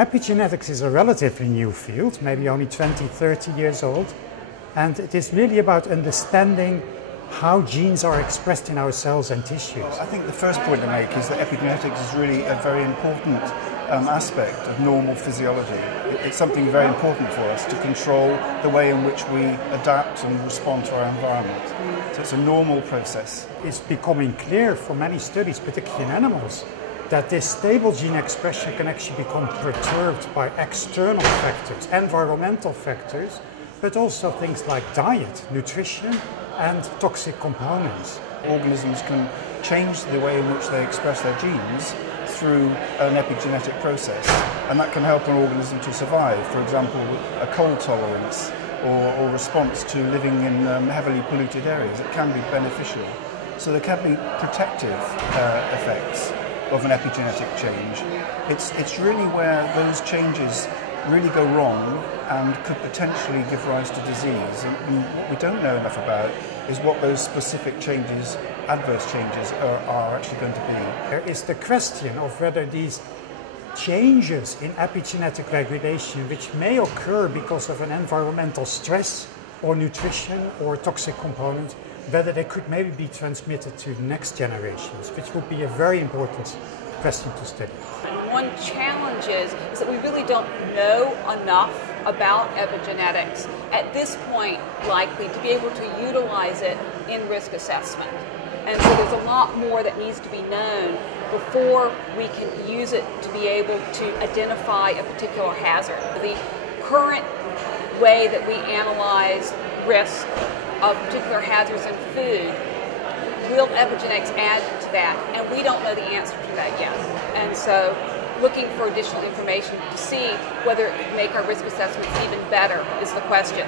Epigenetics is a relatively new field, maybe only 20, 30 years old, and it is really about understanding how genes are expressed in our cells and tissues. I think the first point to make is that epigenetics is really a very important aspect of normal physiology. It's something very important for us to control the way in which we adapt and respond to our environment. So it's a normal process. It's becoming clear for many studies, particularly in animals, that this stable gene expression can actually become perturbed by external factors, environmental factors, but also things like diet, nutrition, and toxic components. Organisms can change the way in which they express their genes through an epigenetic process, and that can help an organism to survive. For example, a cold tolerance or response to living in heavily polluted areas. It can be beneficial. So there can be protective effects of an epigenetic change. It's really where those changes really go wrong and could potentially give rise to disease. And what we don't know enough about is what those specific changes, adverse changes, are actually going to be. There is the question of whether these changes in epigenetic regulation, which may occur because of an environmental stress or nutrition or toxic component, whether they could maybe be transmitted to the next generations, which would be a very important question to study. One challenge is that we really don't know enough about epigenetics at this point, likely to be able to utilize it in risk assessment. And so there's a lot more that needs to be known before we can use it to be able to identify a particular hazard. The current way that we analyze risk of particular hazards in food, will epigenetics add to that? And we don't know the answer to that yet. And so looking for additional information to see whether it can make our risk assessments even better is the question.